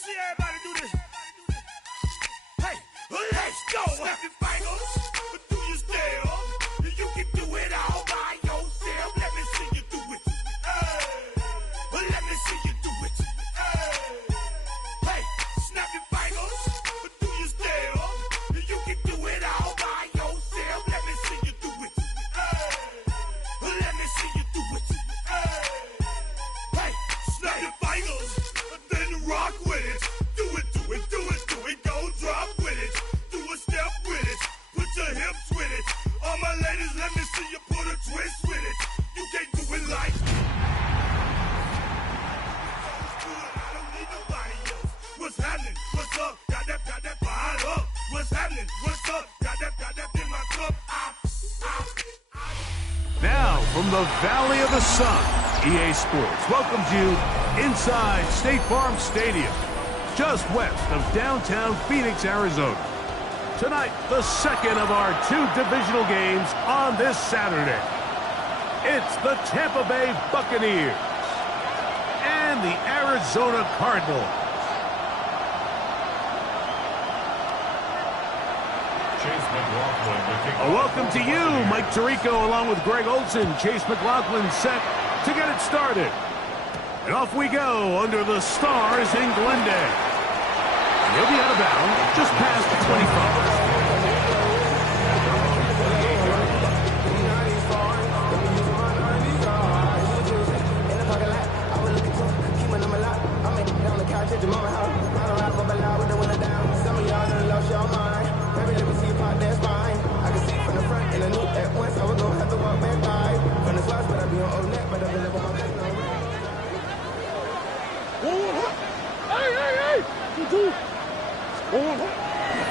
see everybody do this. Hey, let's go. Snap your fingers, do your step. You can do it all by yourself. Let me see you do it. Hey, let me see you do it. Hey, snap your fingers, do your step. You can do it all by yourself. Let me see you do it. Let me see you do it. Hey, snap your fingers, then rock with it. Do it, do it, do it, do it. Go drop with it. Do a step with it. Put your hips with it. All my ladies, let me see you put a twist with it. You can't do it like me. I don't need nobody else. What's happening? What's up? Got that fired up. What's happening? What's up? Got that in my cup. Now, from the Valley of the Sun, EA Sports welcomes you inside State Farm Stadium, just west of downtown Phoenix, Arizona. Tonight, the second of our 2 divisional games on this Saturday. It's the Tampa Bay Buccaneers and the Arizona Cardinals. A welcome to you, Mike Tirico, along with Greg Olson. Chase McLaughlin set to get it started. And off we go under the stars in Glendale. He'll be out of bounds just past the 25.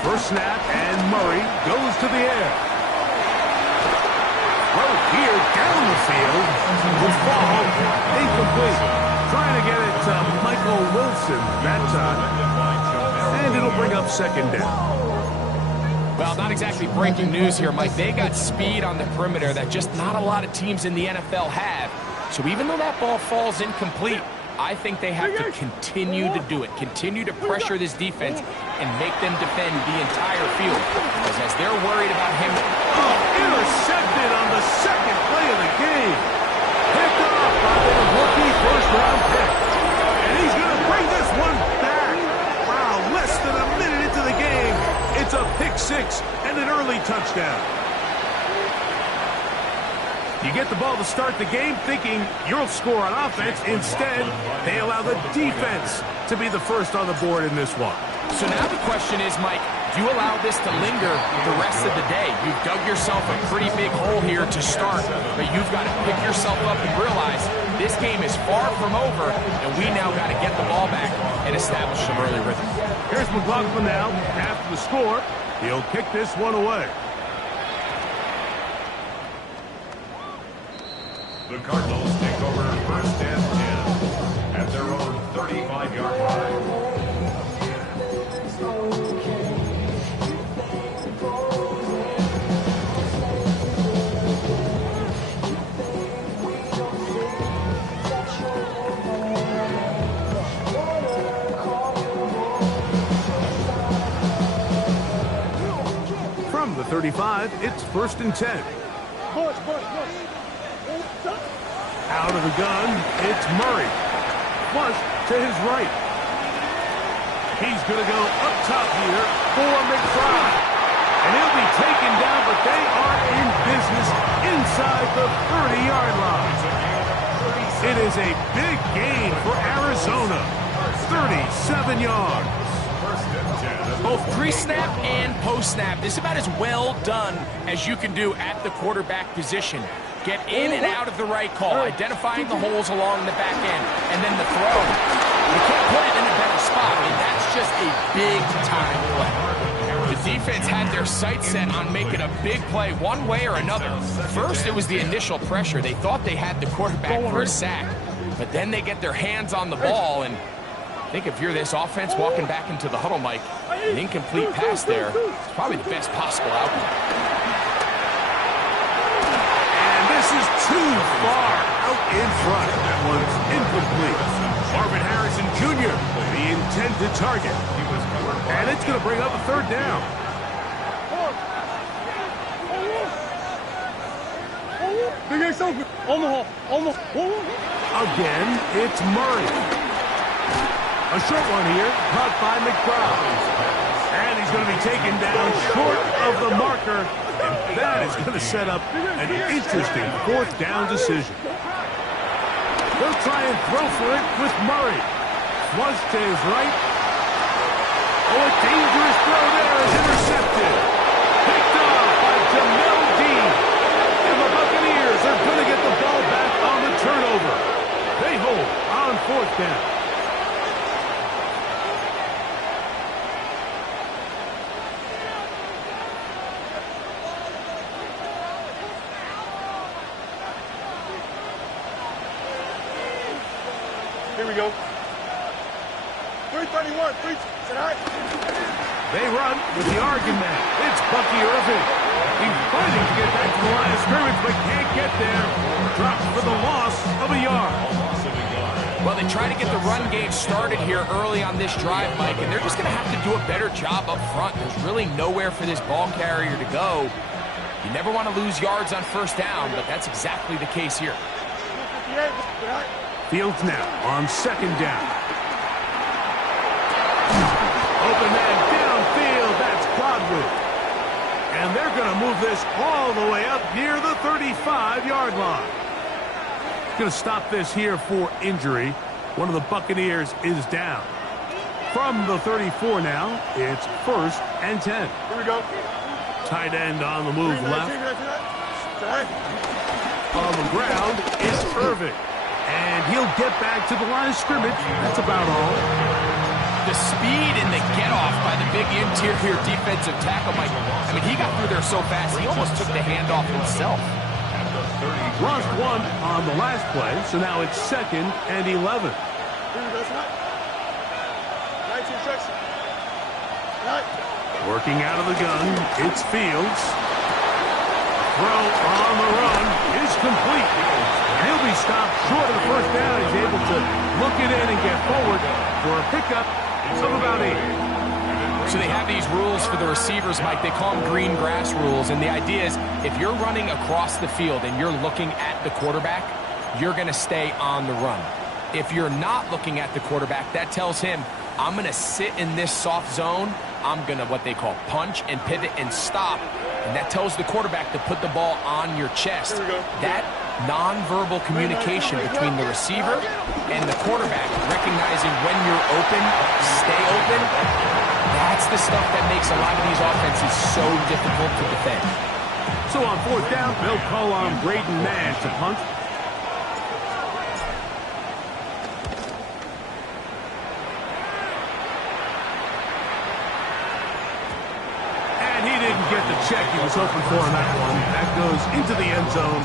First snap, and Murray goes to the air. Throw here down the field. The ball incomplete. Trying to get it to Michael Wilson that time. And it'll bring up second down. Well, not exactly breaking news here, Mike. They got speed on the perimeter that just not a lot of teams in the NFL have. So even though that ball falls incomplete, I think they have to continue to do it, continue to pressure this defense and make them defend the entire field. Because as they're worried about him... Oh, intercepted on the second play of the game. Picked off by their rookie first-round pick. And he's going to bring this one back. Wow, less than a minute into the game. It's a pick-6 and an early touchdown. You get the ball to start the game thinking you'll score on offense. Instead, they allow the defense to be the first on the board in this one. So now the question is, Mike, do you allow this to linger the rest of the day? You've dug yourself a pretty big hole here to start, but you've got to pick yourself up and realize this game is far from over, and we now got to get the ball back and establish some early rhythm. Here's McLaughlin now. After the score, he'll kick this one away. The Cardinals take over first and 10 at their own 35-yard line. From the 35, it's first and 10. Out of the gun, it's Murray. Flush to his right. He's going to go up top here for McBride. And he'll be taken down, but they are in business inside the 30-yard line. It is a big gain for Arizona. 37 yards. Both pre-snap and post-snap, this is about as well done as you can do at the quarterback position. Get in and out of the right call, identifying the holes along the back end, and then the throw. You can't put it in a better spot, and that's just a big-time play. The defense had their sights set on making a big play one way or another. First, it was the initial pressure. They thought they had the quarterback for a sack, but then they get their hands on the ball, and I think if you're this offense walking back into the huddle, Mike, an incomplete pass there is probably the best possible outcome. This is too far out in front. That one's incomplete. Marvin Harrison Jr., the intended target. And it's going to bring up a third down. Again, it's Murray. A short one here, caught by McBride. And he's going to be taken down short of the marker. And that is going to set up an interesting fourth down decision. They'll try and throw for it with Murray. Flush to his right. Oh, a dangerous throw there is intercepted. Picked off by Jamel Dean. And the Buccaneers are going to get the ball back on the turnover. They hold on fourth down. Here we go. 331, 3 tonight. They run with the argument. It's Bucky Irving. He's fighting to get back to the line of scrimmage, but can't get there. Drops for the loss of a yard. Well, they try to get the run game started here early on this drive, Mike, and they're just going to have to do a better job up front. There's really nowhere for this ball carrier to go. You never want to lose yards on first down, but that's exactly the case here. Fields now on second down. Open man downfield. That's Godwin. And they're going to move this all the way up near the 35-yard line. Going to stop this here for injury. One of the Buccaneers is down. From the 34 now, it's 1st and 10. Here we go. Tight end on the move left. On the ground is Irving. And he'll get back to the line of scrimmage. That's about all. The speed and the get-off by the big interior defensive tackle, Mike. I mean, he got through there so fast, he almost took the handoff himself. Lost one on the last play, so now it's 2nd and 11. Working out of the gun, it's Fields. Throw on the run is complete. And he'll be stopped short of the first down. He's able to look it in and get forward for a pickup of about 8. So they have these rules for the receivers, Mike. They call them green grass rules. And the idea is if you're running across the field and you're looking at the quarterback, you're going to stay on the run. If you're not looking at the quarterback, that tells him, I'm going to sit in this soft zone. I'm going to what they call punch and pivot and stop. And that tells the quarterback to put the ball on your chest. That nonverbal communication between the receiver and the quarterback, recognizing when you're open, stay open, that's the stuff that makes a lot of these offenses so difficult to defend. So on 4th down, they'll call on Braden Mann to punt. And he didn't get the check he was hoping for on that one. That goes into the end zone,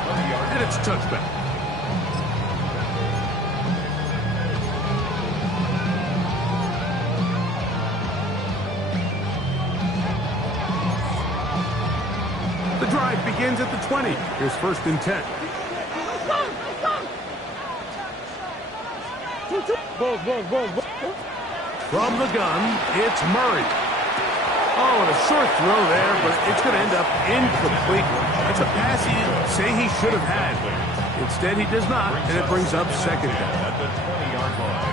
and it's a touchback. The drive begins at the 20. Here's 1st and 10. From the gun, it's Murray. Oh, and a short throw there, but it's going to end up incomplete. That's a pass he'd say he should have had. Instead, he does not, and it brings up 2nd down. At the 20-yard line.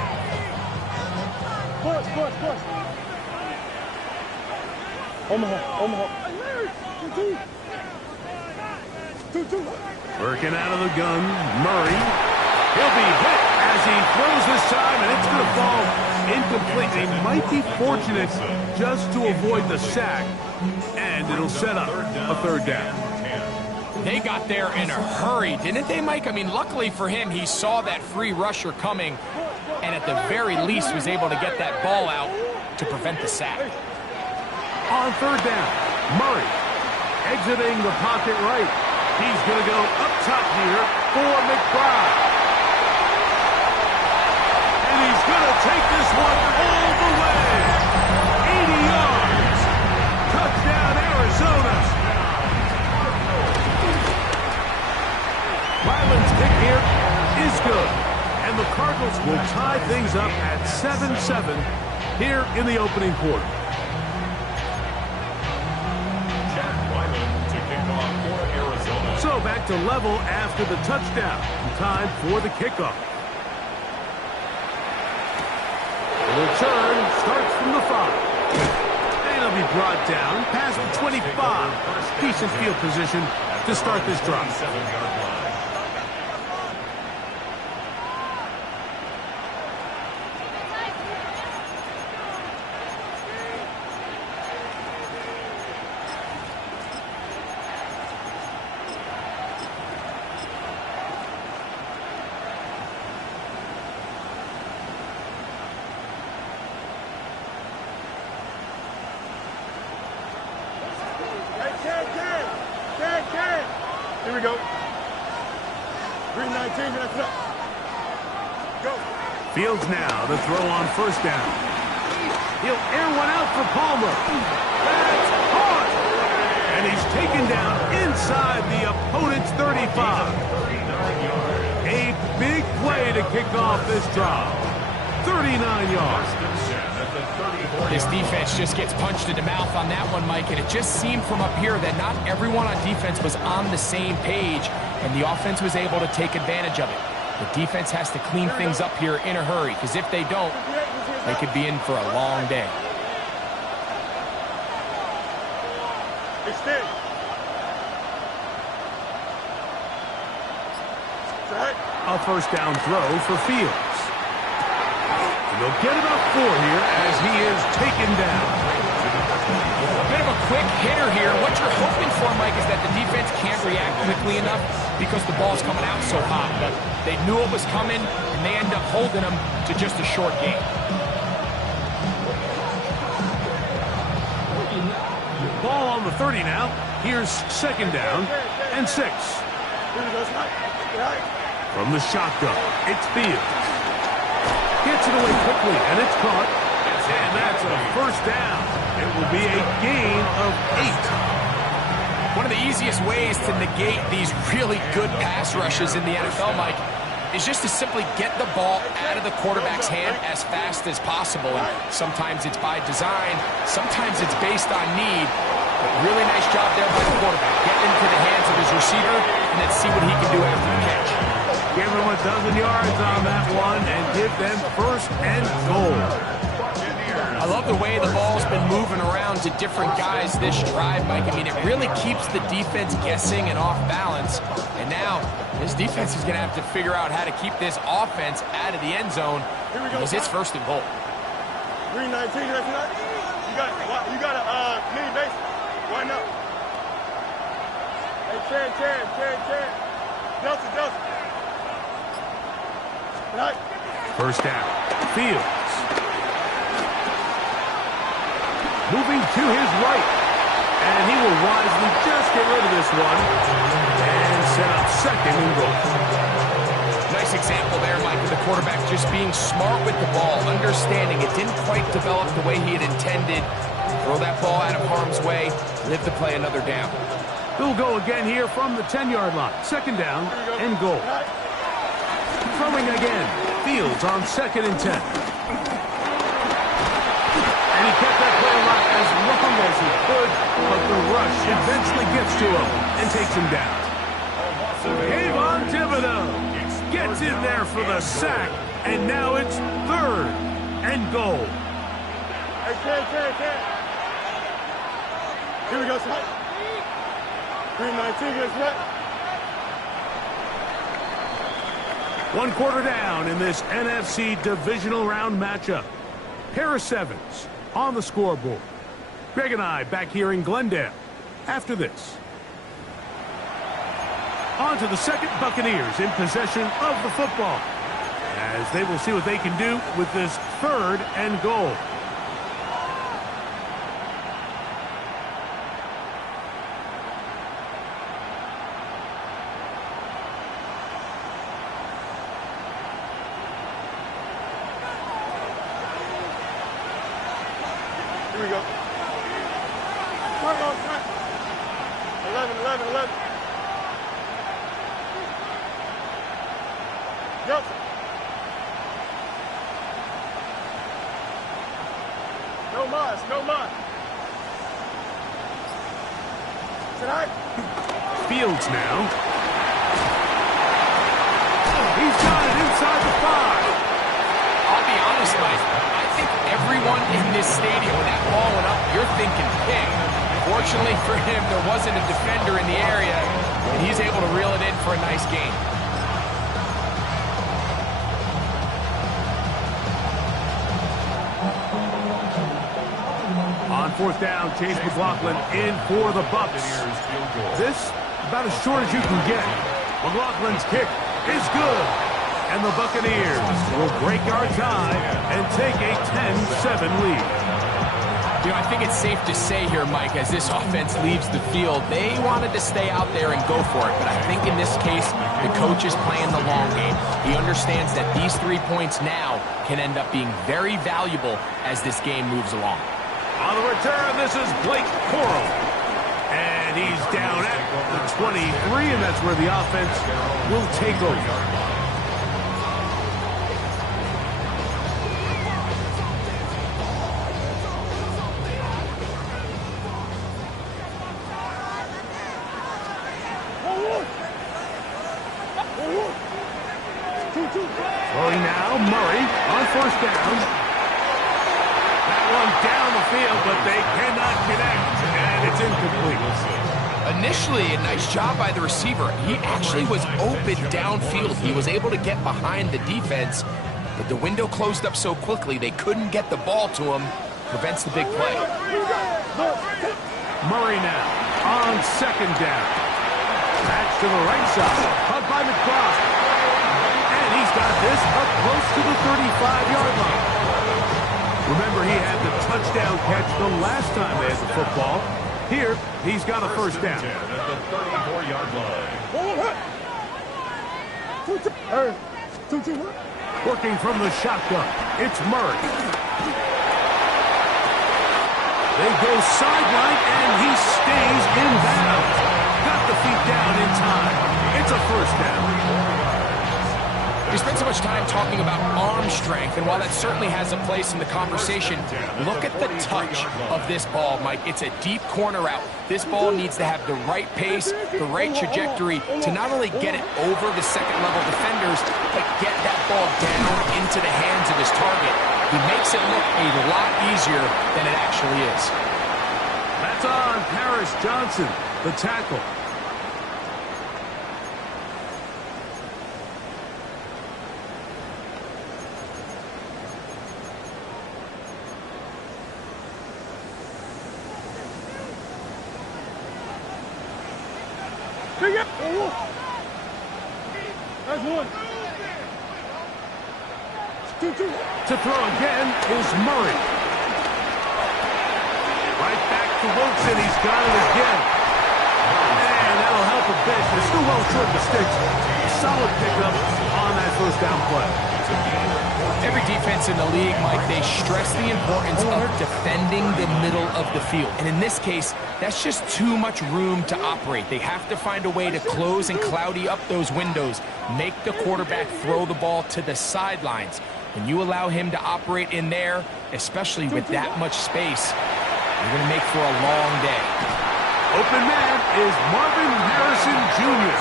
Working out of the gun, Murray. He'll be hit as he throws this time, and it's going to fall incomplete. They might be fortunate just to avoid the sack, and it'll set up a 3rd down. They got there in a hurry, didn't they, Mike? I mean, luckily for him, he saw that free rusher coming, and at the very least was able to get that ball out to prevent the sack. On 3rd down, Murray exiting the pocket right. He's going to go up top here for McBride. And he's going to take this one all the way. 80 yards. Touchdown, Arizona. Ryland's kick here is good. And the Cardinals will tie things up at 7-7 here in the opening quarter. To kick off for Arizona. So back to level after the touchdown. Time for the kickoff. The return starts from the 5. And it'll be brought down past the 25. Decent field position to start this drive. 7-yard line. Here we go. 319, that's it. Go. Fields now to throw on first down. He'll air one out for Palmer. That's caught. And he's taken down inside the opponent's 35. A big play to kick off this drive. 39 yards. This defense just gets punched in the mouth on that one, Mike, and it just seemed from up here that not everyone on defense was on the same page, and the offense was able to take advantage of it. The defense has to clean things up here in a hurry, because if they don't, they could be in for a long day. Extend. A first down throw for Fields. They'll get about 4 here as he is taken down. A bit of a quick hitter here. What you're hoping for, Mike, is that the defense can't react quickly enough because the ball's coming out so hot. But they knew it was coming, and they end up holding them to just a short game. Ball on the 30 now. Here's second down and 6. From the shotgun, it's Fields. Gets it away quickly, and it's caught. And that's a first down. It will be a gain of 8. One of the easiest ways to negate these really good pass rushes in the NFL, Mike, is just to simply get the ball out of the quarterback's hand as fast as possible. And sometimes it's by design, sometimes it's based on need. But really nice job there by the quarterback. Get into the hands of his receiver and then see what he can do after the catch. Give them a dozen yards on that one and give them first and goal. I love the way the ball's been moving around to different guys this drive, Mike. I mean, it really keeps the defense guessing and off balance. And now, this defense is going to have to figure out how to keep this offense out of the end zone because it's first and goal. 319, that's not. You got a mini base. Why not? Hey, Chad. Delta. Right. First down. Fields. Moving to his right. And he will wisely just get rid of this one. And set up second and goal. Nice example there, Mike, of the quarterback just being smart with the ball, understanding it didn't quite develop the way he had intended. Throw that ball out of harm's way, live to play another down. He'll go again here from the 10-yard line. Second down and goal. Throwing again. Fields on second and 10. And he kept that play alive as long as he could, but the rush eventually gets to him and takes him down. Kayvon Thibodeau gets in there for the sack, and now it's third and goal. Hey, Ken. Here we go, son. 319, that's right. 1 quarter down in this NFC divisional round matchup. Pair of 7s on the scoreboard. Greg and I back here in Glendale after this. On to the second, Buccaneers in possession of the football, as they will see what they can do with this third and goal. Here we go. Come on. 11. Yep. No mas, no mas. Tonight. Fields now. He's got it inside the 5. I'll be honest, Mike. I think everyone in this stadium, when that ball went up, you're thinking pig. Fortunately for him, there wasn't a defender in the area, and he's able to reel it in for a nice gain. On 4th down, Chase McLaughlin in for the Bucs. This, about as short as you can get. McLaughlin's kick is good. And the Buccaneers will break our tie and take a 10-7 lead. You know, I think it's safe to say here, Mike, as this offense leaves the field, they wanted to stay out there and go for it. But I think in this case, the coach is playing the long game. He understands that these 3 points now can end up being very valuable as this game moves along. On the return, this is Blake Coral. And he's down at the 23, and that's where the offense will take over. Throwing now, Murray on 1st down. That one down the field, but they cannot connect, and it's incomplete. Initially, a nice job by the receiver. He actually was open downfield. He was able to get behind the defense, but the window closed up so quickly they couldn't get the ball to him. Prevents the big play. Murray now on 2nd down. Match to the right side. Caught by McBride. And he's got this up close to the 35-yard line. Remember, he had the touchdown catch the last time they had the football. Here, he's got a 1st down. At the 34-yard line. Working from the shotgun, it's Murray. They go sideline, and he stays in bounds. Got the feet down in time. It's a 1st down. We spent so much time talking about arm strength, and while that certainly has a place in the conversation, look at the touch of this ball, Mike. It's a deep corner route. This ball needs to have the right pace, the right trajectory to not only get it over the second-level defenders, but get that ball down into the hands of his target. He makes it look a lot easier than it actually is. That's on Paris Johnson, the tackle. That's one. To throw again is Murray. Right back to Wilson. He's got it again. And that'll help a bit. They're still well short of the sticks. Solid pickup on that 1st down play. Every defense in the league, Mike, they stress the importance of defending the middle of the field. And in this case, that's just too much room to operate. They have to find a way to close and cloudy up those windows, make the quarterback throw the ball to the sidelines. When you allow him to operate in there, especially with that much space, you're going to make for a long day. Open man is Marvin Harrison Jr.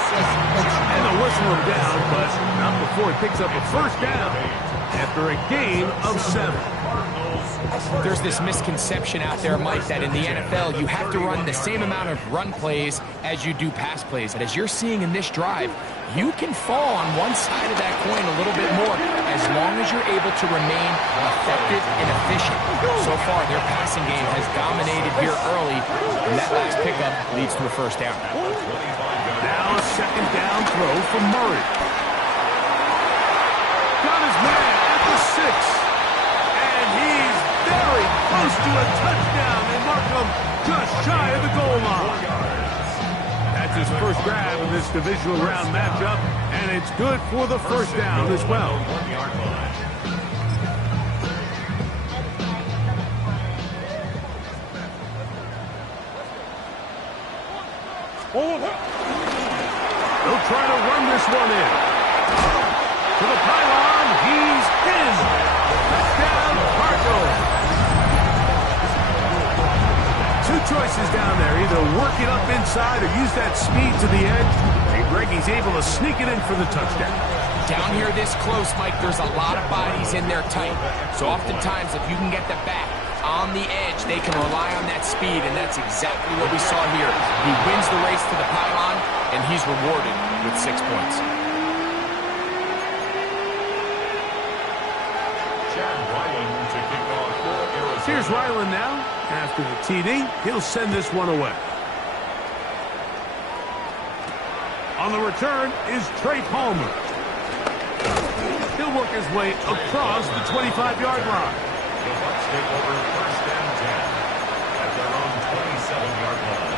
And they'll whistle him down, but not before he picks up a 1st down after a gain of 7. There's this misconception out there, Mike, that in the NFL you have to run the same amount of run plays as you do pass plays. And as you're seeing in this drive, you can fall on one side of that coin a little bit more as long as you're able to remain effective and efficient. So far, their passing game has dominated here early, and that last pickup leads to a 1st down. Now a 2nd down throw from Murray. Got his man at the 6. And he's very close to a touchdown. They mark him just shy of the goal line. That's his 1st grab in this divisional round matchup, and it's good for the 1st down as well. They'll try to run this one in. To the pylon, he's in. Touchdown, Cardinals. passes down there. Either work it up inside or use that speed to the edge. And Greggy's able to sneak it in for the touchdown. Down here this close, Mike, there's a lot of bodies in there tight. So oftentimes, if you can get the back on the edge, they can rely on that speed, and that's exactly what we saw here. He wins the race to the pylon, and he's rewarded with 6 points. Here's Ryland now. After the TD, he'll send this one away. On the return is Trey Palmer. He'll work his way across the 25-yard line. The Bucs take over first and 10 at their own 27-yard line.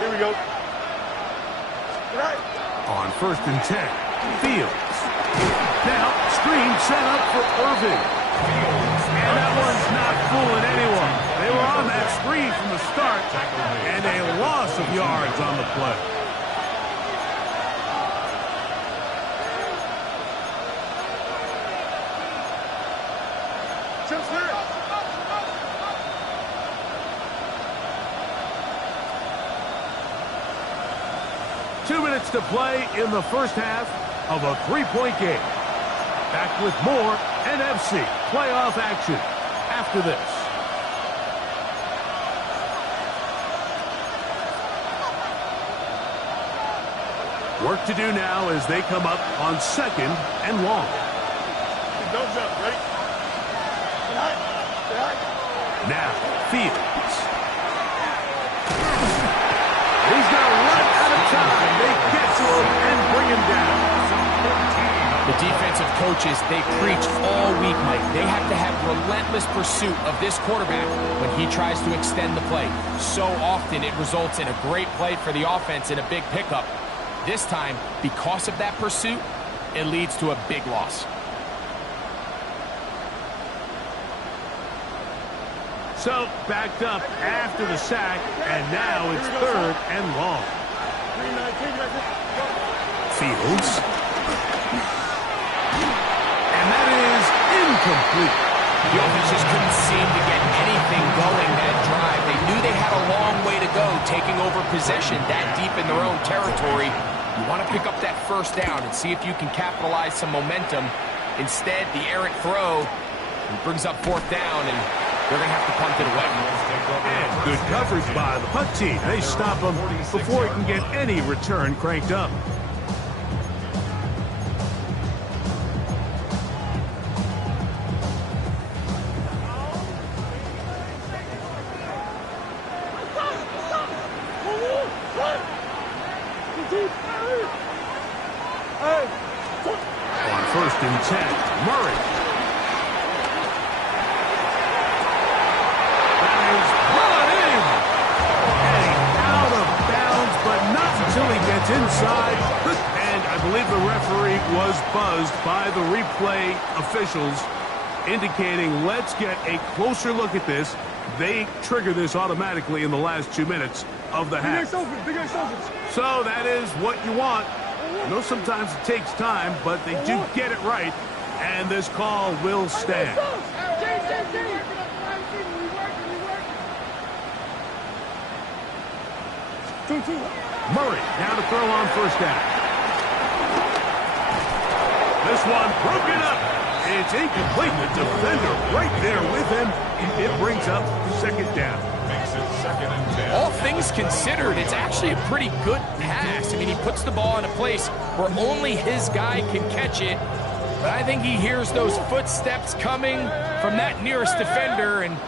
Here we go. Right. On first and 10, Fields. Now, screen set up for Irving. And that one's not fooling anyone. They were on that screen from the start, and a loss of yards on the play. Chips here. 2 minutes to play in the first half of a 3-point game. Back with more NFC playoff action after this. Work to do now as they come up on second and long. Don't jump. Ready? Now, Fields. He's going to run out of time. They get to him and bring him down. The defensive coaches, they preach all week, Mike. They have to have relentless pursuit of this quarterback when he tries to extend the play. So often it results in a great play for the offense and a big pickup. This time, because of that pursuit, it leads to a big loss. So, backed up after the sack, and now it's third and long. Fields. And that is incomplete. The offense just couldn't seem to get anything going that drive. They knew they had a long way to go taking over possession that deep in their own territory. You want to pick up that first down and see if you can capitalize some momentum. Instead, the errant throw brings up fourth down, and they're going to have to punt it away. And good coverage by the punt team. They stop him before he can get any return cranked up. On first and 10, Murray. That is brought in. And out of bounds, but not until he gets inside. And I believe the referee was buzzed by the replay officials, indicating let's get a closer look at this. They trigger this automatically in the last 2 minutes of the half. So that is what you want. I know sometimes it takes time, but they do get it right, and this call will stand. Murray now to throw on first down. This one broken up. It's incomplete. The defender right there with him. It brings up second down. Makes it second and 10. All things considered, it's actually a pretty good pass. I mean, he puts the ball in a place where only his guy can catch it. But I think he hears those footsteps coming from that nearest defender, and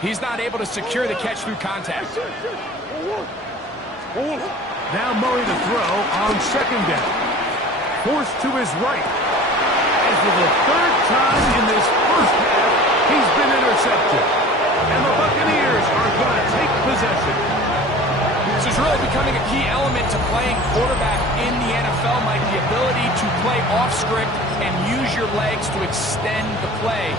he's not able to secure the catch through contact. Now Murray to throw on second down. Forced to his right. And for the third time in this first half, he's been intercepted. And the Buccaneers are going to take possession. This is really becoming a key element to playing quarterback in the NFL, Mike. The ability to play off script and use your legs to extend the play.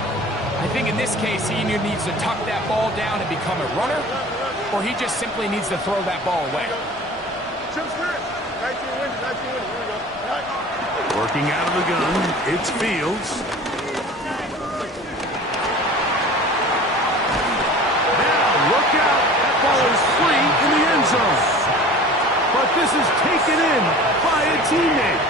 I think in this case, he either needs to tuck that ball down and become a runner, or he just simply needs to throw that ball away. Chips here. 19 wins. Here we go. Working out of the gun, it's Fields. Now, look out. That ball is free in the end zone. But this is taken in by a teammate.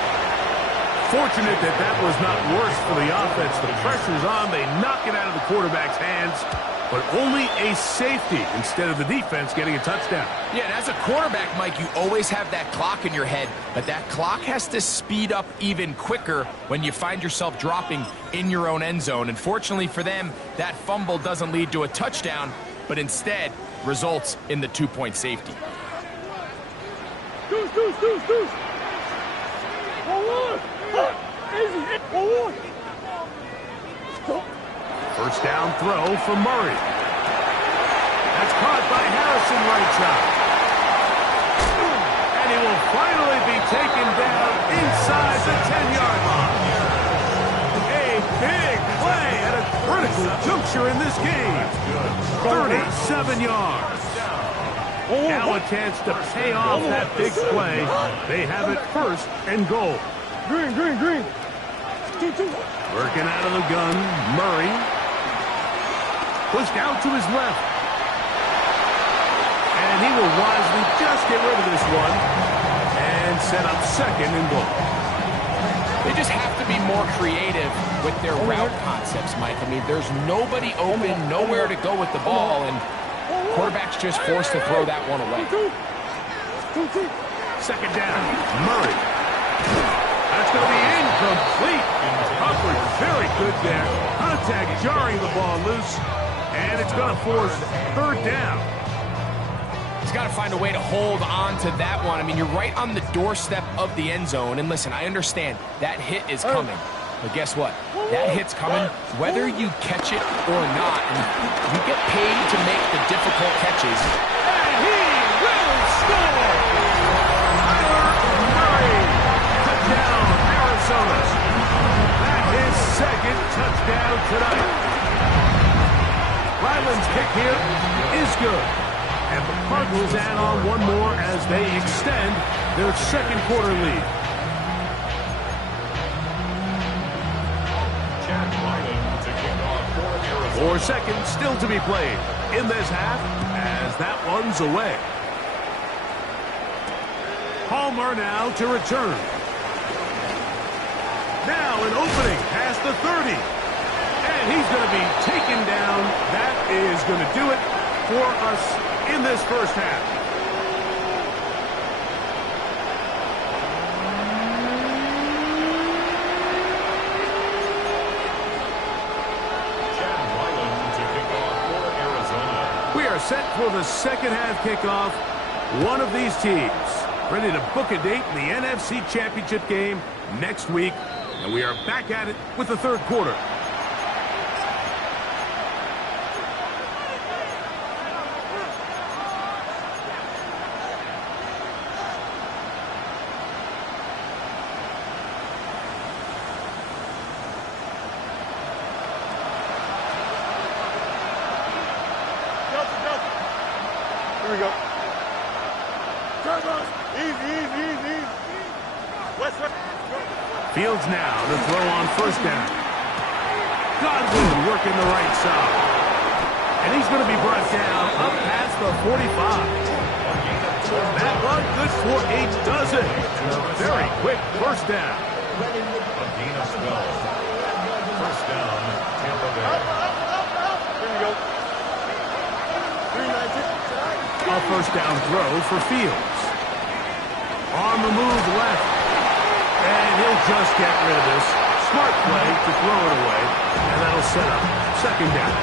Fortunate that that was not worse for the offense. The pressure's on. They knock it out of the quarterback's hands. But only a safety instead of the defense getting a touchdown. Yeah, and as a quarterback, Mike, you always have that clock in your head, but that clock has to speed up even quicker when you find yourself dropping in your own end zone. And fortunately for them, that fumble doesn't lead to a touchdown, but instead results in the 2-point safety. Deuce. 1-1. Easy. 1-1. First down throw for Murray. That's caught by Harrison right side. And he will finally be taken down inside the 10-yard line. A big play at a critical juncture in this game. 37 yards. Now a chance to pay off that big play. They have it first and goal. Green. 2. Working out of the gun, Murray. Pushed out to his left. And he will wisely just get rid of this one and set up second and goal. They just have to be more creative with their route concepts, Mike. I mean, there's nobody open, nowhere to go with the ball, and quarterback's just forced to throw that one away. Second down, Murray. That's going to be incomplete. Hubbard very good there. Contact jarring the ball loose. And it's going to force third down. He's got to find a way to hold on to that one. I mean, you're right on the doorstep of the end zone. And listen, I understand that hit is coming. But guess what? That hit's coming whether you catch it or not. And you get paid to make the difficult catches. And he will score! Kyler Murray. Touchdown, Arizona. That is second touchdown tonight. Ryland's kick here is good. And the Cardinals add on one more as they extend their second quarter lead. Four seconds still to be played in this half as that one's away. Palmer now to return. Now an opening past the 30. And he's going to be taken down. That is going to do it for us in this first half. We are set for the second half kickoff. One of these teams ready to book a date in the NFC Championship game next week. And we are back at it with the third quarter. Here we go. Easy. West. Fields now to throw on first down. Godwin working the right side. And he's going to be brought down up past the 45. That one good for a dozen. Very quick first down. First down, Tampa Bay. Here we go. 3-19. A first down throw for Fields. On the move left. And he'll just get rid of this. Smart play to throw it away. And that'll set up second down.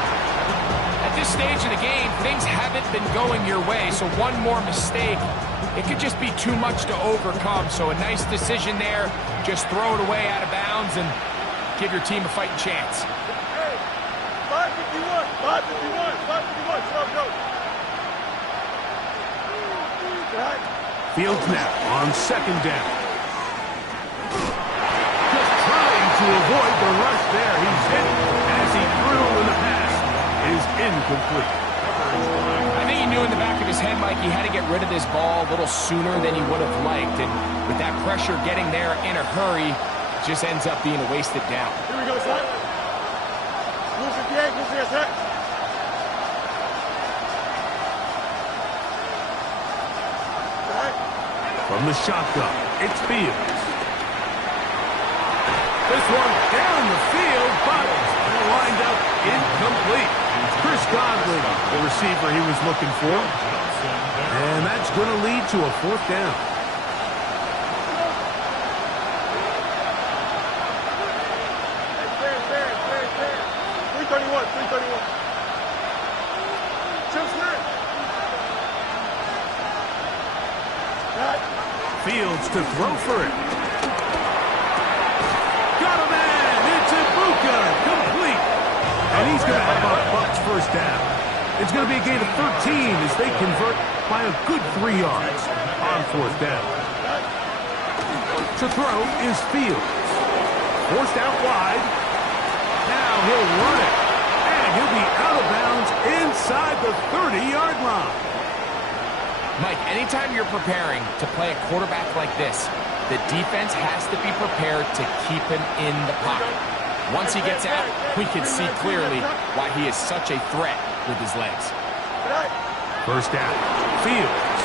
At this stage of the game, things haven't been going your way, so one more mistake, it could just be too much to overcome. So a nice decision there. Just throw it away out of bounds and give your team a fighting chance. Hey, 551. Go. Fields now on second down. Just trying to avoid the rush there. He's hit as he threw in the pass is incomplete. I think he knew in the back of his head, Mike, he had to get rid of this ball a little sooner than he would have liked. And with that pressure getting there in a hurry, it just ends up being a wasted down. Here we go, son. Move 58, move 58. From the shotgun, it's Fields. This one down the field, but lined up incomplete. Chris Godwin, the receiver he was looking for. And that's going to lead to a 4th down. Fair. 331. Chip's clear. Fields to throw for it. Got a man. It's Ibuka. Complete. And he's going to have a Bucs 1st down. It's going to be a gain of 13 as they convert by a good 3 yards on 4th down. To throw is Fields. Forced out wide. Now he'll run it. And he'll be out of bounds inside the 30-yard line. Mike, anytime you're preparing to play a quarterback like this, the defense has to be prepared to keep him in the pocket. Once he gets out, we can see clearly why he is such a threat with his legs. 1st down. Fields.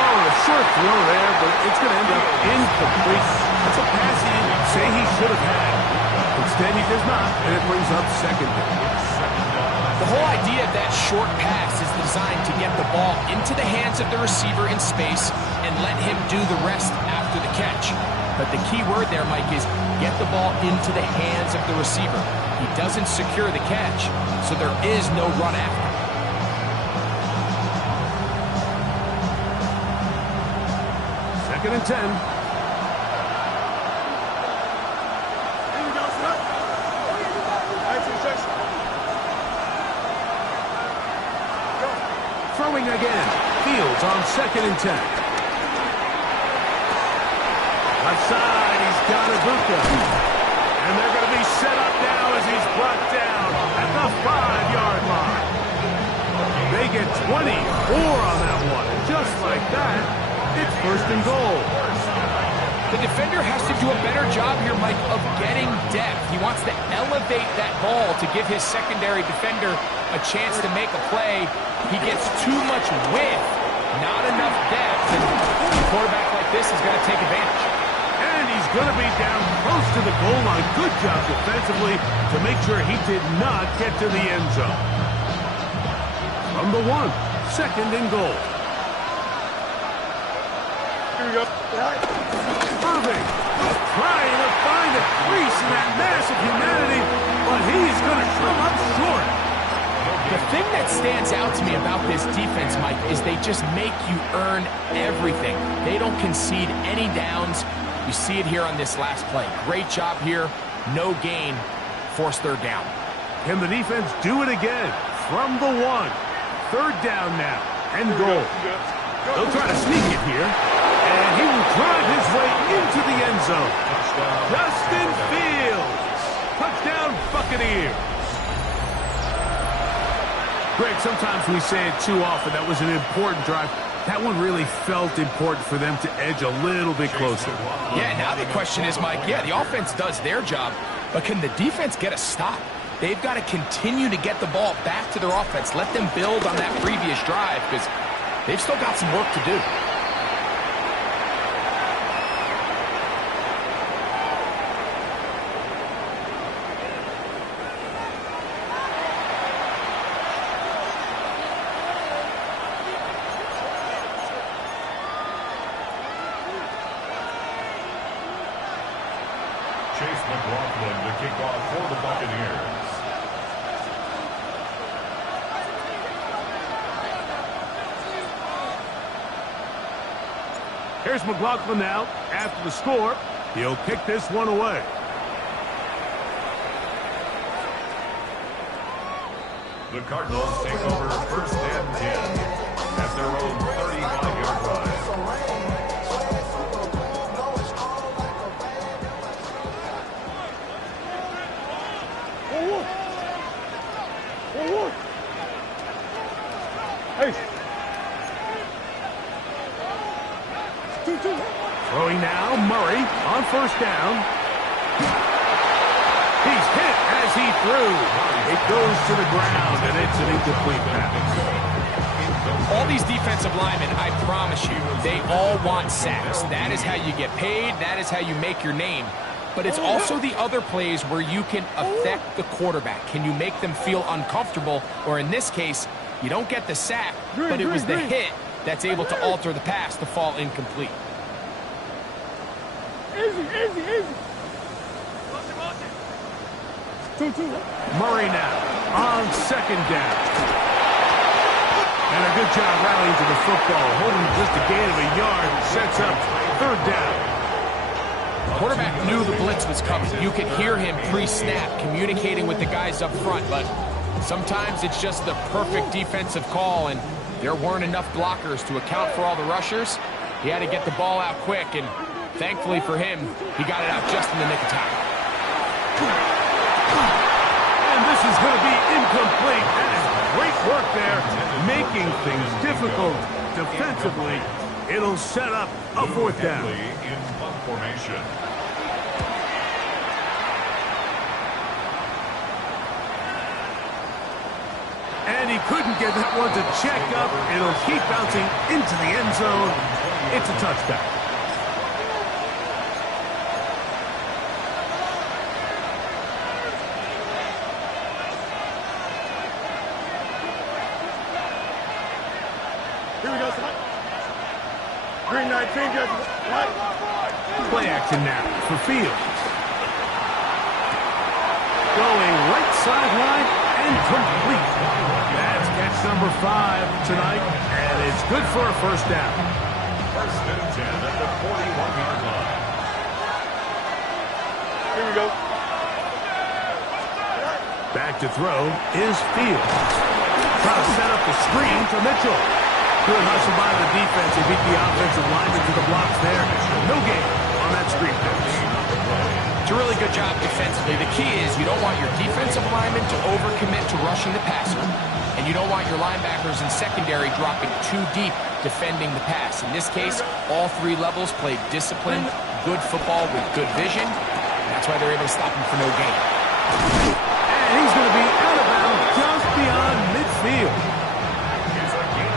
Oh, a short throw there, but it's going to end up incomplete. That's a pass he'd say he should have had. Instead, he does not, and it brings up 2nd down. The whole idea of that short pass is designed to get the ball into the hands of the receiver in space and let him do the rest after the catch. But the key word there, Mike, is get the ball into the hands of the receiver. He doesn't secure the catch, so there is no run after. 2nd and 10. Throwing again. Fields on 2nd and 10. Left side, he's got Ibuka. And they're going to be set up now as he's brought down at the 5-yard line. They get 24 on that one. And just like that, it's 1st and goal. The defender has to do a better job here, Mike, of getting depth. He wants to elevate that ball to give his secondary defender a chance to make a play. He gets too much width, not enough depth, and a quarterback like this is going to take advantage. And he's going to be down close to the goal line. Good job defensively to make sure he did not get to the end zone. From the 1, 2nd and goal. Here we go. Irving trying to find a crease in that mass of humanity, but he's going to come up short. The thing that stands out to me about this defense, Mike, is they just make you earn everything. They don't concede any downs. You see it here on this last play. Great job here. No gain. Forced 3rd down. Can the defense do it again? From the 1. 3rd down now. And goal. They'll try to sneak it here. And he will drive his way into the end zone. Justin Fields. Touchdown Buccaneers. Greg, sometimes we say it too often. That was an important drive. That one really felt important for them to edge a little bit closer. Yeah, now the question is, Mike, yeah, the offense does their job, but can the defense get a stop? They've got to continue to get the ball back to their offense. Let them build on that previous drive because they've still got some work to do. McLaughlin to kick off for the Buccaneers. Here's McLaughlin now. After the score, he'll kick this one away. The Cardinals take over 1st and 10 at their own 35-yard line. Hey. Throwing now, Murray on first down. He's hit as he threw. It goes to the ground, and it's an incomplete pass. All these defensive linemen, I promise you, they all want sacks. That is how you get paid. That is how you make your name. But it's also the other plays where you can affect the quarterback. Can you make them feel uncomfortable? Or in this case, you don't get the sack, but it was the hit that's able to alter the pass to fall incomplete. Easy. Murray now on second down. And a good job rallying to the football. Holding just a gain of a yard sets up third down. The quarterback knew the blitz was coming. You could hear him pre-snap communicating with the guys up front, but sometimes it's just the perfect defensive call, and there weren't enough blockers to account for all the rushers. He had to get the ball out quick, and thankfully for him, he got it out just in the nick of time. And this is going to be incomplete. That is great work there, making things difficult defensively. It'll set up a fourth down. In punt formation. And he couldn't get that one to check up. It'll keep bouncing into the end zone. It's a touchdown. Here we go, son. Green 19, just right. Play action now for Fields. Going right sideline and complete. That's catch number 5 tonight, and it's good for a first down. First and 10 at the 41-yard line. Here we go. Back to throw is Fields. Trying to set up the screen for Mitchell. Good hustle by the defense. They beat the offensive lineman to the blocks there. No gain on that screen pass. It's a really good job defensively. The key is you don't want your defensive linemen to overcommit to rushing the passer, and you don't want your linebackers in secondary dropping too deep defending the pass. In this case, all 3 levels played disciplined, good football with good vision. That's why they're able to stop him for no gain. And he's going to be out of bounds just beyond midfield.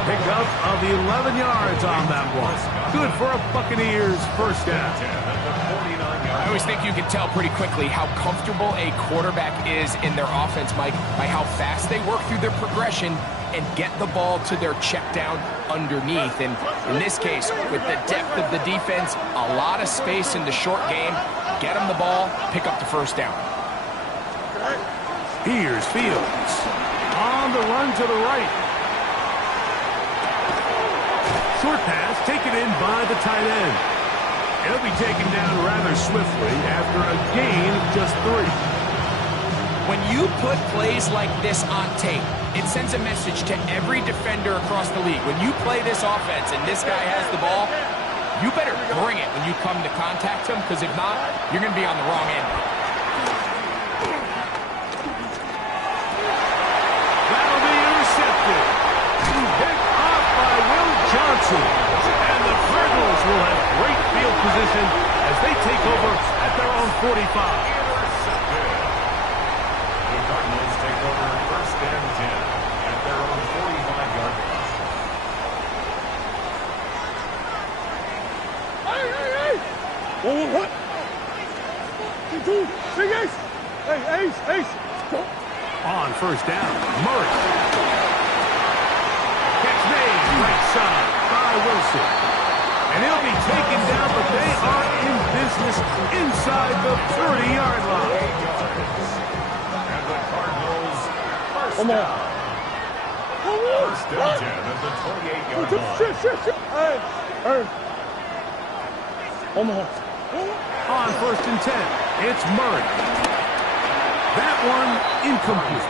Pick up of 11 yards on that one. Good for a Buccaneers first down. I always think you can tell pretty quickly how comfortable a quarterback is in their offense, Mike, by how fast they work through their progression and get the ball to their check down underneath. And in this case, with the depth of the defense, a lot of space in the short game, get them the ball, pick up the first down. Here's Fields on the run to the right. Short pass taken in by the tight end. It'll be taken down rather swiftly after a gain of just 3. When you put plays like this on tape, it sends a message to every defender across the league. When you play this offense and this guy has the ball, you better bring it when you come to contact him, because if not, you're going to be on the wrong end. That'll be intercepted. Picked off by Will Johnson. And the Cardinals will have great field position as they take over at their own 45. Intercepted. The Cardinals take over first and 10 at their own 45-yard line. Hey! What? 2, 3, ace! Hey, ace! Go. On first down, Murray. Catch made right side by Wilson. And he'll be taken down, but they are in business inside the 30-yard line. And the Cardinals first Come on. down. First and 10 at the 28-yard line. Shit. Hey. Come on. On first and 10, it's Murray. That one incomplete.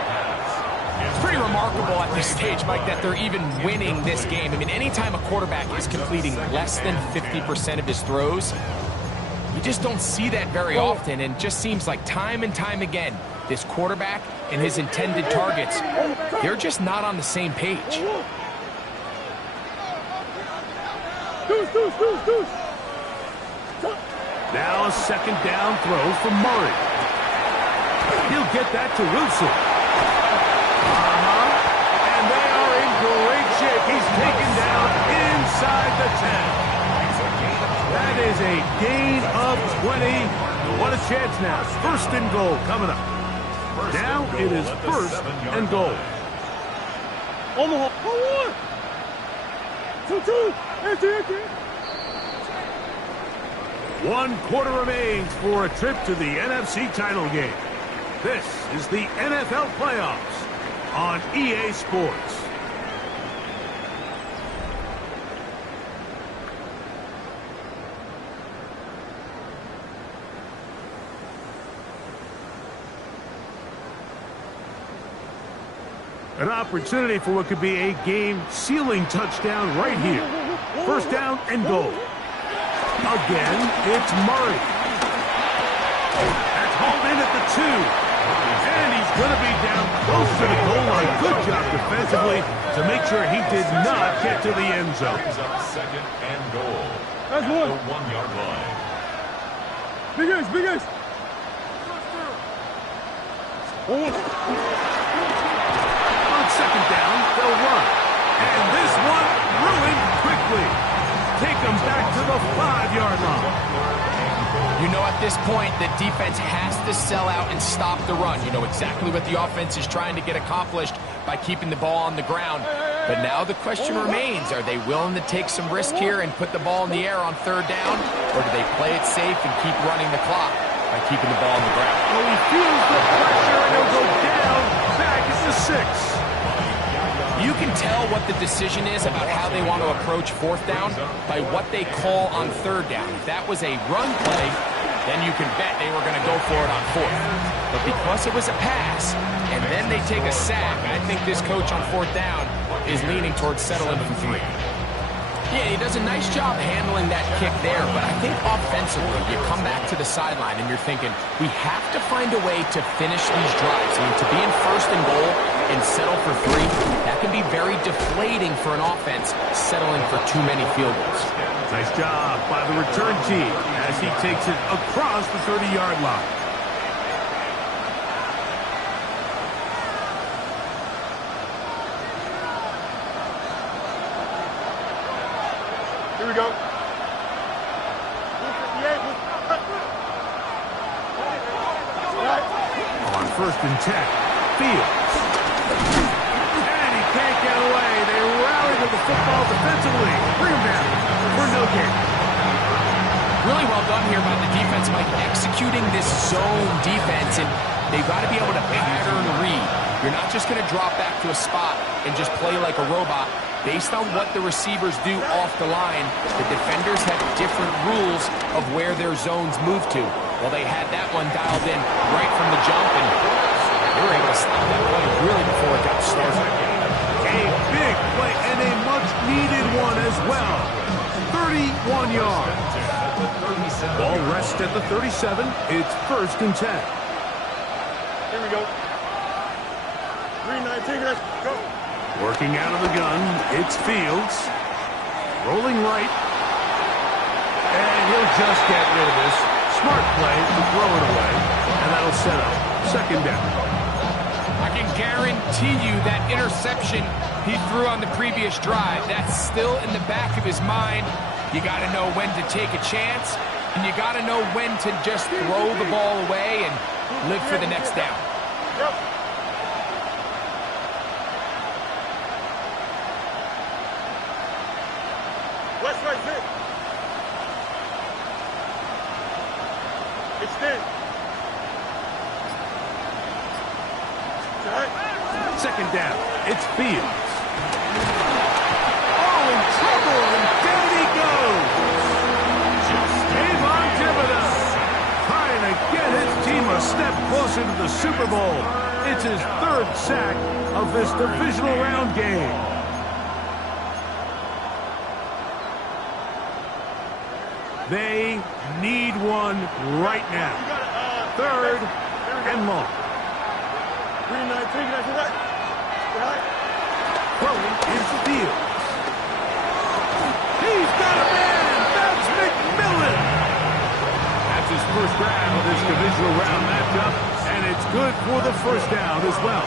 It's pretty remarkable at this stage, Mike, that they're even winning this game. I mean, anytime a quarterback is completing less than 50% of his throws, you just don't see that very often, and just seems like time and time again, this quarterback and his intended targets, they're just not on the same page. Deuce. Now a second down throw from Murray. He'll get that to Wilson. And they are in great shape. He's taken down inside the 10. That is a gain of 20. What a chance now. First and goal coming up. Now it is first and goal. Omaha. 2-2. Empty. 1 quarter remains for a trip to the NFC title game. This is the NFL playoffs on EA Sports. An opportunity for what could be a game-sealing touchdown right here. First down and goal. Again, it's Murray. That's hauled in at the 2. And he's going to be down close to the goal line. Good job defensively to make sure he did not get to the end zone. Second and goal. That's at one. the 1-yard line. Big Ace. On second down, they'll run. And this one ruined quickly. Take them back to the 5-yard line. You know at this point the defense has to sell out and stop the run. You know exactly what the offense is trying to get accomplished by keeping the ball on the ground. But now the question remains, are they willing to take some risk here and put the ball in the air on third down? Or do they play it safe and keep running the clock by keeping the ball on the ground? Oh, he feels the pressure and he'll go down back at the 6. You can tell what the decision is about how they want to approach fourth down by what they call on third down. If that was a run play, then you can bet they were going to go for it on fourth. But because it was a pass, and then they take a sack, I think this coach on fourth down is leaning towards settling for 3. Yeah, he does a nice job handling that kick there, but I think offensively, you come back to the sideline and you're thinking, we have to find a way to finish these drives. I mean, to be in first and goal and settle for 3, that can be very deflating for an offense settling for too many field goals. Nice job by the return team as he takes it across the 30-yard line. Here we go. On first and 10, Fields. And he can't get away. They rally to the football defensively. Bring him down for no gain. Really well done here by the defense, Mike, executing this zone defense, and they've got to be able to pattern read. You're not just going to drop back to a spot and just play like a robot. Based on what the receivers do off the line, the defenders have different rules of where their zones move to. Well, they had that one dialed in right from the jump, and they were able to stop that play really before it got started. A big play and a much-needed one as well. 31 yards. Ball rests at the 37. It's first and 10. Here we go. 3-19, let's go. Working out of the gun, it's Fields. Rolling right. And he'll just get rid of this. Smart play to throw it away. And that'll set up second down. I can guarantee you that interception he threw on the previous drive, that's still in the back of his mind. You got to know when to take a chance, and you got to know when to just throw the ball away and live for the next down. Yep. West right here. Extend. Second down, it's Fields. Oh, in trouble, and down he goes. Kayvon Thibodeau trying to get his team a step closer to the Super Bowl. It's his 3rd sack of this divisional round game. They need one right now. 3rd and long. 3-19, that's right. Throwing is Fields. He's got a man. first grab of this divisional round matchup, and it's good for the first down as well.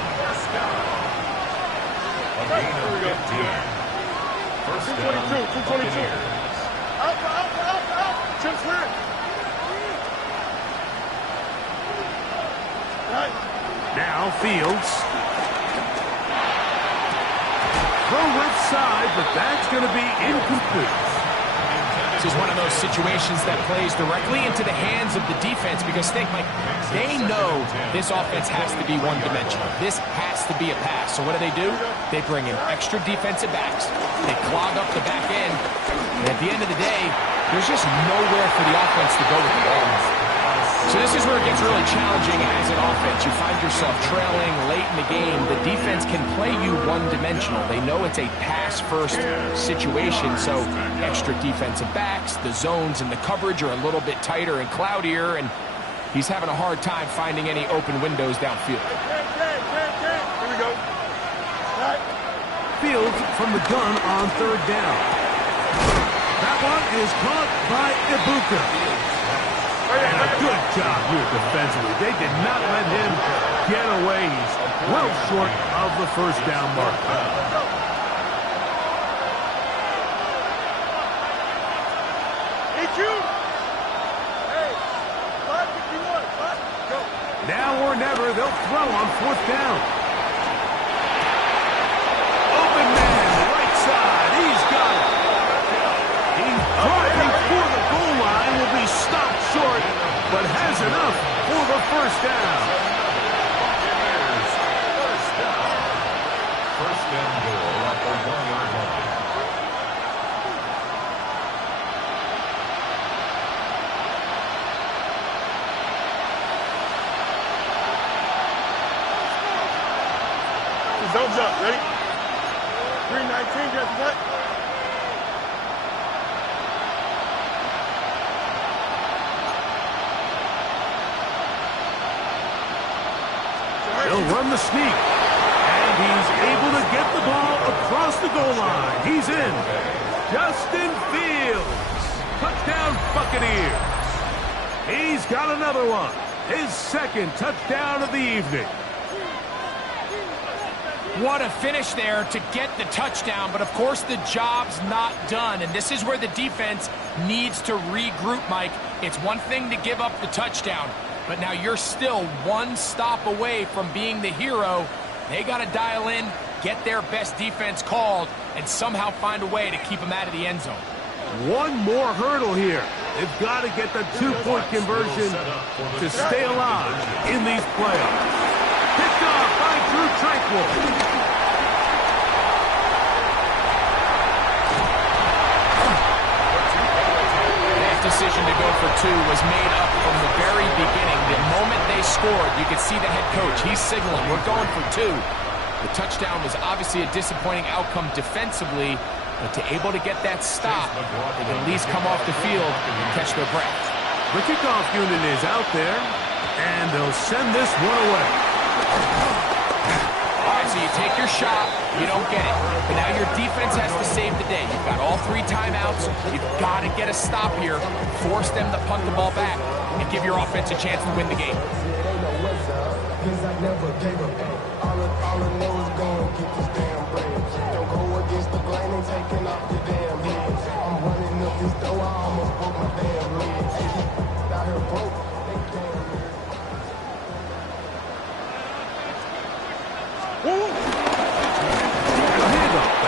A gain of 15. First down, 222. Out. Chip clear. Right. Now Fields. Throw left side, but that's going to be incomplete. This is one of those situations that plays directly into the hands of the defense because think, Mike, they know this offense has to be one-dimensional. This has to be a pass. So what do? They bring in extra defensive backs. They clog up the back end. And at the end of the day, there's just nowhere for the offense to go with the ball. So this is where it gets really challenging as an offense. You find yourself trailing late in the game. The defense can play you one-dimensional. They know it's a pass-first situation, so extra defensive backs, the zones and the coverage are a little bit tighter and cloudier, and he's having a hard time finding any open windows downfield. Here we go. Right. Fields from the gun on third down. That one is caught by Ibuka. And a good job here defensively. They did not let him get away. He's well short of the first down mark. Now or never, they'll throw on fourth down. Open man, right side. He's got it. He's driving for the goal line. Will be stopped short, but has enough for the first down. First and goal at the 1-yard line. Zone jump. Ready? 319. Get that. He'll run the sneak, and he's able to get the ball across the goal line. He's in. Justin Fields. Touchdown Buccaneers. He's got another one. His second touchdown of the evening. What a finish there to get the touchdown, but of course the job's not done, and this is where the defense needs to regroup, Mike. It's one thing to give up the touchdown, but now you're still one stop away from being the hero. They got to dial in, get their best defense called, and somehow find a way to keep them out of the end zone. One more hurdle here. They've got to get the two-point conversion to stay alive in these playoffs. Picked off by Drew Tranquil. Decision to go for two was made up from the very beginning. The moment they scored, you could see the head coach. He's signaling, we're going for two. The touchdown was obviously a disappointing outcome defensively, but to able to get that stop, they can at least come off the field and catch their breath. The kickoff unit is out there, and they'll send this one away. All right, so you take your shot, you don't get it. But now your defense has to save the day. You've got all three timeouts. You've got to get a stop here, force them to punt the ball back, and give your offense a chance to win the game.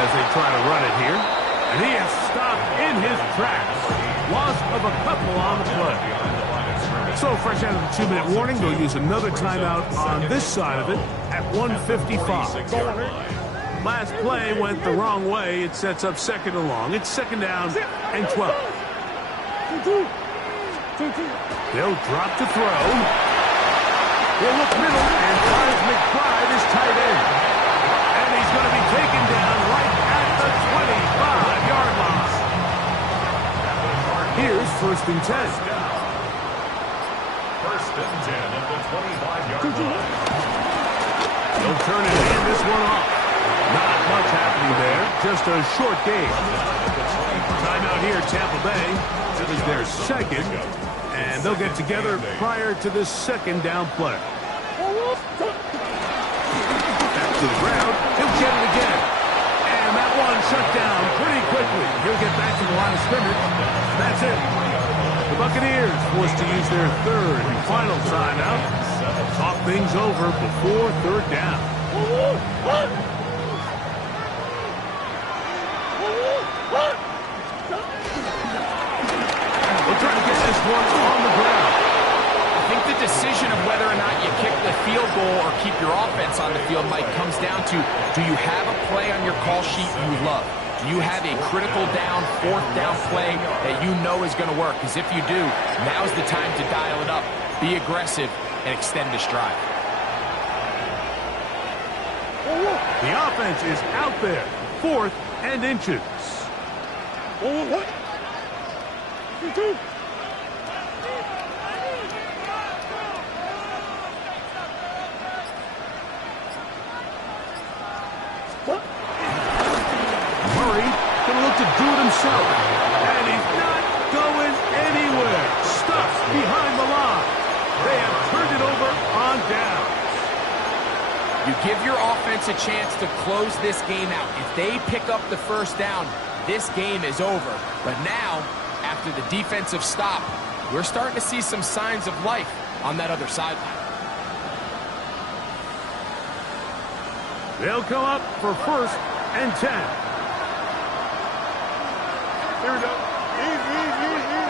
As they try to run it here, and he is stopped in his tracks. Loss of a couple on the play. So fresh out of the 2-minute warning, they'll use another timeout on this side of it at 1:55. Last play went the wrong way. It sets up second and long. It's second down and 12. They'll drop to throw. He'll look middle and finds McBride his tight end. And he's going to be taken down right at the 25-yard line. Here's first and 10. First and 10 at the 25-yard line. They'll turn it and this one off. Not much happening there. Just a short game. Timeout here, Tampa Bay. That is their second. And they'll get together prior to the second down play. Back to the ground. He'll get it again. And that one shut down pretty quickly. He'll get back to the line of scrimmage. That's it. The Buccaneers forced to use their third and final timeout. Talk things over before third down. We'll try to get this one on the ground. I think the decision of whether or not you kick the field goal or keep your offense on the field, Mike, comes down to, do you have a play on your call sheet you love? Do you have a critical down, fourth down play that you know is going to work? Because if you do, now's the time to dial it up, be aggressive, and extend this drive. The offense is out there. 4th and inches. Murray gonna look to do it himself. And he's not going anywhere. Stuffed behind the line. They have turned it over on down. You give your offense a chance to close this game out. If they pick up the first down, this game is over. But now, after the defensive stop, we're starting to see some signs of life on that other sideline. They'll come up for 1st and 10. Here we go. Easy, easy, easy.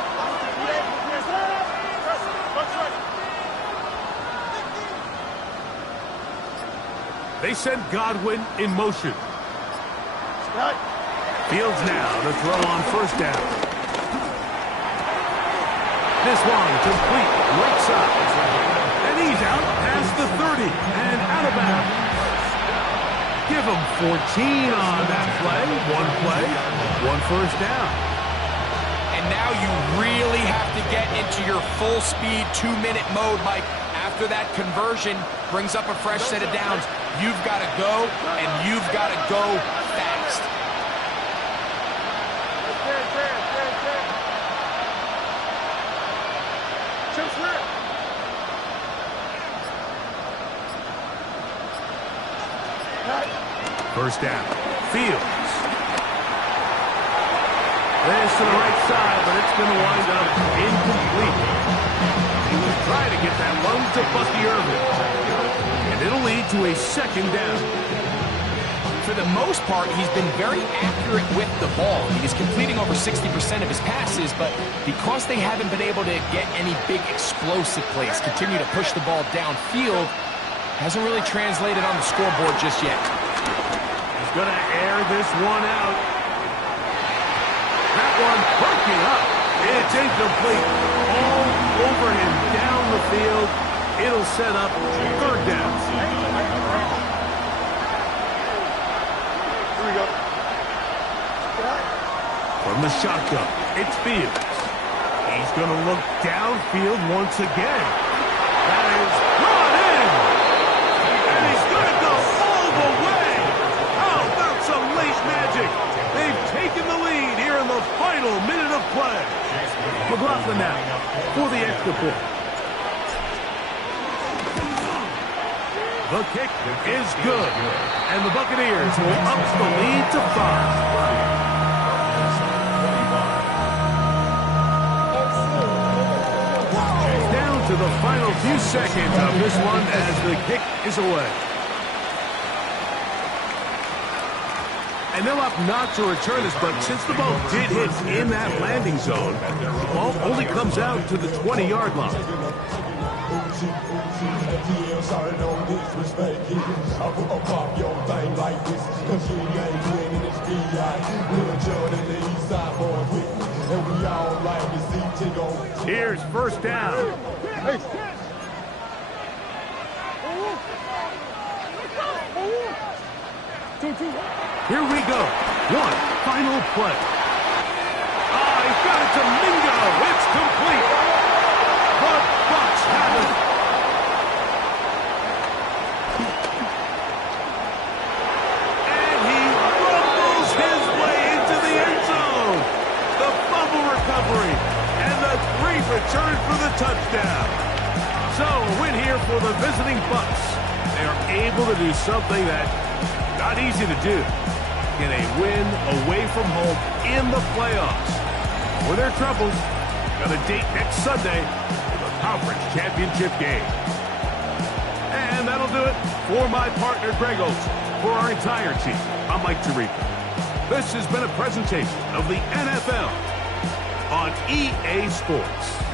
They send Godwin in motion. Right. Fields now to throw on 1st down. This one complete right side. And he's out past the 30 and out of bounds. Give him 14 on that play. One play, 1 first down. And now you really have to get into your full speed 2-minute mode, Mike. After that conversion brings up a fresh set of downs, you've got to go, and you've got to go fast. First down. Fields. This to the right side, but it's going to wind up incomplete. He was trying to get that one to Bucky Irvin. And it'll lead to a second down. For the most part, he's been very accurate with the ball. He's completing over 60% of his passes, but because they haven't been able to get any big explosive plays, continue to push the ball downfield, hasn't really translated on the scoreboard just yet. He's going to air this one out. That one breaking up. It's incomplete. All over him down the field. It'll set up 3rd down. Here we go. From the shotgun, it's Fields. He's going to look downfield once again. That is brought in. And he's going to go all the way. How about some late magic? They've taken the lead here in the final minute of play. McLaughlin now for the extra point. The kick is good. And the Buccaneers will up the lead to 5. Down to the final few seconds of this one as the kick is away. And they'll opt not to return this, but since the ball did hit in that landing zone, the ball only comes out to the 20-yard line. Here's first down. Here we go. One final play. He's got it to Mingo. It's complete. The Bucs have it. And he rumbles his way into the end zone. The fumble recovery and the 3 return for the touchdown. So, a win here for the visiting Bucs. They are able to do something that not easy to do. Get a win away from home in the playoffs. For their troubles, got a date next Sunday for the conference championship game. And that'll do it for my partner, Greg Olson. For our entire team, I'm Mike Tirico. This has been a presentation of the NFL on EA Sports.